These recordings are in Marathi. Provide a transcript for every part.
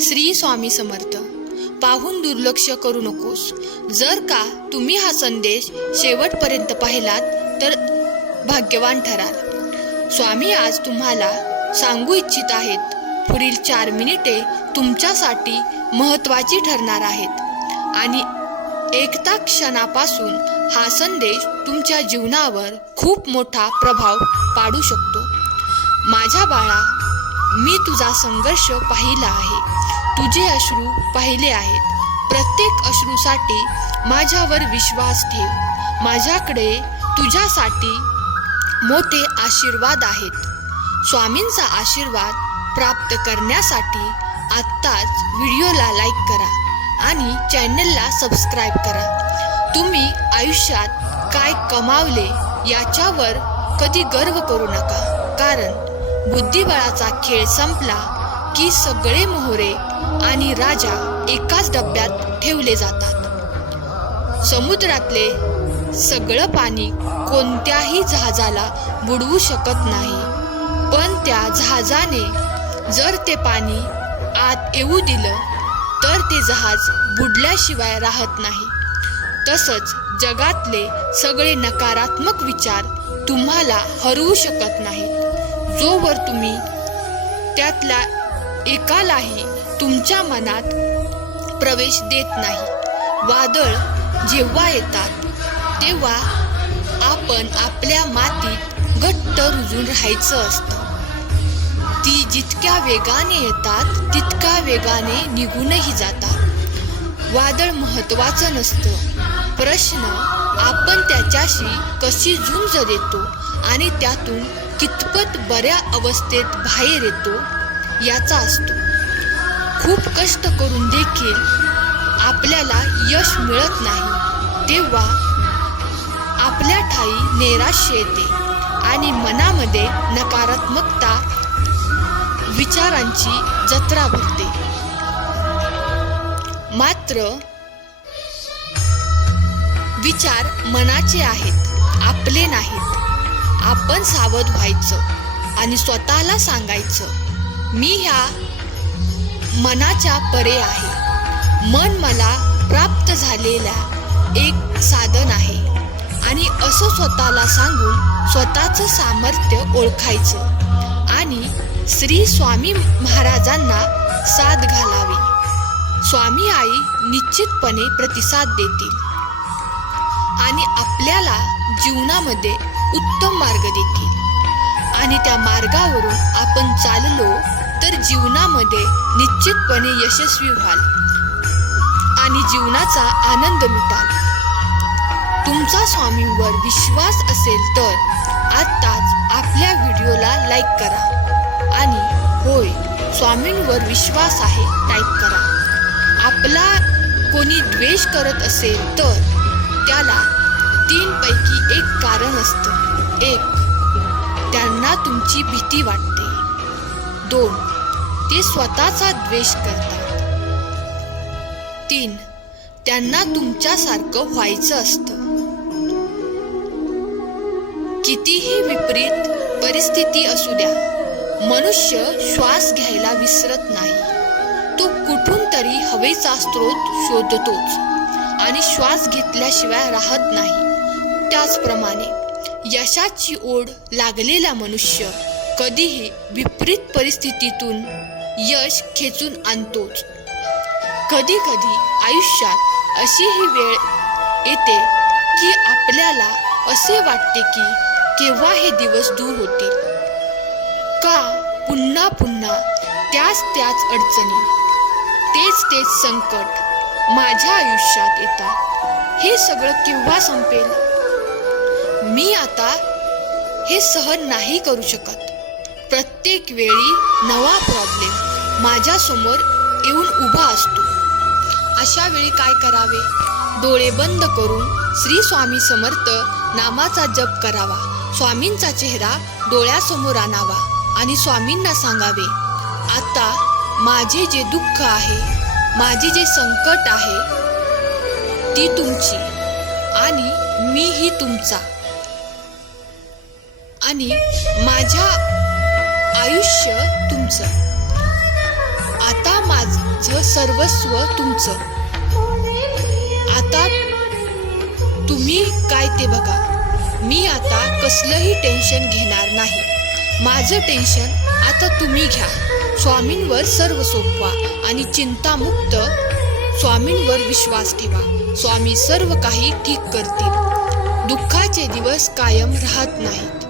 श्री स्वामी समर्थ पाहून दुर्लक्ष करू नकोस. जर का तुम्ही हा संदेश शेवटपर्यंत पाहिलात तर भाग्यवान ठराल. स्वामी आज तुम्हाला सांगू इच्छित आहेत. पुढील चार मिनिटे तुमच्यासाठी महत्त्वाची ठरणार आहेत. आणि एकता क्षणापासून हा संदेश तुमच्या जीवनावर खूप मोठा प्रभाव पाडू शकतो. माझ्या बाळा मी तुझा संघर्ष पाहिला आहे. तुझे अश्रू पाहिले आहेत. प्रत्येक अश्रूसाठी माझ्यावर विश्वास ठेव. माझ्याकडे तुझ्यासाठी मोठे आशीर्वाद आहेत. स्वामींचा आशीर्वाद प्राप्त करण्यासाठी आत्ताच व्हिडिओला लाईक करा आणि चॅनलला सबस्क्राईब करा. तुम्ही आयुष्यात काय कमावले याच्यावर कधी गर्व करू नका. कारण बुद्धिबळाचा खेळ संपला की सगळे मोहरे आणि राजा एकाच डब्यात ठेवले जातात. समुद्रातले सगळं पाणी कोणत्याही जहाजाला बुडवू शकत नाही. पण त्या जहाजाने जर ते पाणी आत येऊ दिलं तर ते जहाज बुडल्याशिवाय राहत नाही. तसंच जगातले सगळे नकारात्मक विचार तुम्हाला हरवू शकत नाहीत. जोवर तुम्ही त्यातल्या एकालाही तुमच्या मनात प्रवेश देत नाही. वादळ जेव्हा येतात तेव्हा आपण आपल्या मातीत घट्ट रुजून राहायचं असतं. ती जितक्या वेगाने येतात तितक्या वेगाने निघूनही जातात. वादळ महत्त्वाचं नसतं. प्रश्न आपण त्याच्याशी कशी झुंज देतो आणि त्यातून कितपत बऱ्या अवस्थेत बाहेर येतो याचा असतो. खूप कष्ट करून देखील आपल्याला यश मिळत नाही तेव्हा आपल्या ठाई नैराश्य येते आणि मनामध्ये नकारात्मकता विचारांची जत्रा भरते. मात्र विचार मनाचे आहेत आपले नाहीत. आपण सावध व्हायचं आणि स्वतःला सांगायचं मी ह्या मनाच्या परे आहे. मन मला प्राप्त झालेल्या एक साधन आहे. आणि असं स्वतःला सांगून स्वतःचं सामर्थ्य ओळखायचं आणि श्री स्वामी महाराजांना साथ घालावी. स्वामी आई निश्चितपणे प्रतिसाद देतील. आणि आपल्याला जीवनामध्ये उत्तम मार्ग देतील आणि त्या मार्गावरून आपण चाललो तर जीवनामध्ये निश्चितपणे यशस्वी व्हाल. आणि जीवनाचा आनंद लुटाल तुमचा स्वामींवर विश्वास असेल तर आत्ताच आपल्या व्हिडिओला लाईक करा. आणि होय स्वामींवर विश्वास आहे टाईप करा. आपला कोणी द्वेष करत असेल तर त्याला तीन पैकी एक कारण असतं. एक त्यांना तुमची भीती वाटते. दोन ते स्वतःचा द्वेष करतात. तीन त्यांना तुमच्यासारखं व्हायचं असतं. कितीही विपरीत परिस्थिती असू द्या मनुष्य श्वास घ्यायला विसरत नाही. तो कुठून तरी हवेचा स्रोत शोधतोच आणि श्वास घेतल्याशिवाय राहत नाही. त्याचप्रमाणे यशाची ओढ लागलेला मनुष्य कधीही विपरीत परिस्थितीतून यश खेचून आणतोच. कधी कधी आयुष्यात अशी ही वेळ येते की आपल्याला असे वाटते की केव्हा हे दिवस दूर होतील. का पुन्हा पुन्हा त्याच त्याच अडचणी तेच तेच संकट माझ्या आयुष्यात येतात. हे सगळं केव्हा संपेल? मी आता हे सहन नाही करू शकत. प्रत्येक वेळी नवा प्रॉब्लेम माझ्यासमोर येऊन उभा असतो. अशा वेळी काय करावे? डोळे बंद करून श्री स्वामी समर्थ नामाचा जप करावा. स्वामींचा चेहरा डोळ्यासमोर आणावा आणि स्वामींना सांगावे आता माझे जे दुःख आहे माझे जे संकट आहे ती तुमची आणि मीही तुमचा. आणि माझ्या आयुष्य तुमचं. आता माझं सर्वस्व तुमचं. आता तुम्ही काय ते बघा. मी आता कसलंही टेन्शन घेणार नाही. माझं टेन्शन आता तुम्ही घ्या. स्वामींवर सर्व सोपवा आणि चिंतामुक्त स्वामींवर विश्वास ठेवा. स्वामी सर्व काही ठीक करतील. दुःखाचे दिवस कायम राहत नाहीत.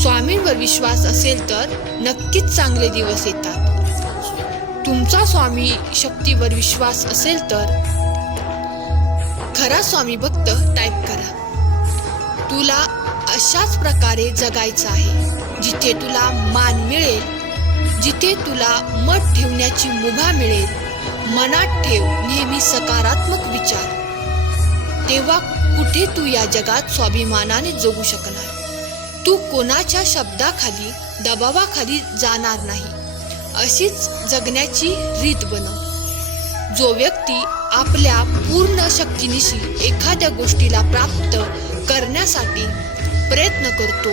स्वामींवर विश्वास असेल तर नक्कीच चांगले दिवस येतात. तुमचा स्वामी शक्तीवर विश्वास असेल तर खरा स्वामी भक्त टाईप करा. तुला अशाच प्रकारे जगायचं आहे जिथे तुला मान मिळेल जिथे तुला मत ठेवण्याची मुभा मिळेल मनात ठेव नेहमी सकारात्मक विचार. तेव्हा कुठे तू या जगात स्वाभिमानाने जगू शकणार? तू कोणाच्या शब्दाखाली दबावाखाली जाणार नाही. अशीच जगण्याची रीत बनव जो व्यक्ती आपल्या पूर्ण शक्तीनिशी एखाद्या गोष्टीला प्राप्त करण्यासाठी प्रयत्न करतो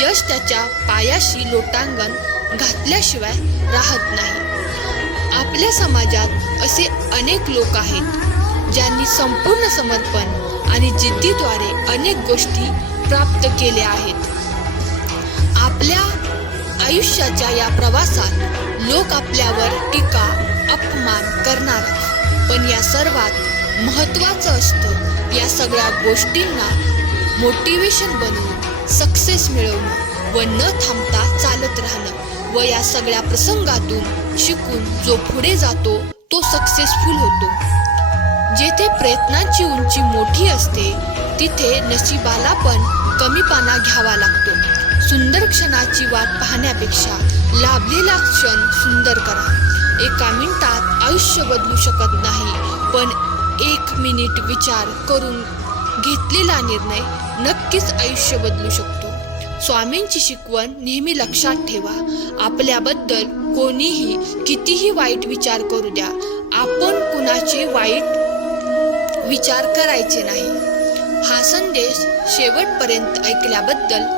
यश त्याच्या पायाशी लोटांगण घातल्याशिवाय राहत नाही. आपल्या समाजात असे अनेक लोक आहेत ज्यांनी संपूर्ण समर्पण आणि जिद्दीद्वारे अनेक गोष्टी प्राप्त केल्या आहेत. आपल्या आयुष्याच्या या प्रवासात लोक आपल्यावर टीका अपमान करणारच पण या सर्वात महत्वाचं असतं या सगळ्या गोष्टींना मोटिवेशन बनवून सक्सेस मिळवणं व न थांबता चालत राहणं व या सगळ्या प्रसंगातून शिकून जो पुढे जातो तो सक्सेसफुल होतो. जेथे प्रयत्नांची उंची मोठी असते तिथे नशिबाला पण कमीपणा घ्यावा लागतो. सुंदर क्षणाची वाट पाहण्यापेक्षा लाभलेला क्षण सुंदर करा. एका मिनिटात आयुष्य बदलू शकत नाही पण एक मिनिट विचार करून घेतलेला निर्णय नक्कीच आयुष्य बदलू शकतो. स्वामींची शिकवण नेहमी लक्षात ठेवा. आपल्याबद्दल कोणीही कितीही वाईट विचार करू द्या. आपण कुणाचे वाईट विचार करायचे नाही. हा संदेश शेवटपर्यंत ऐकल्याबद्दल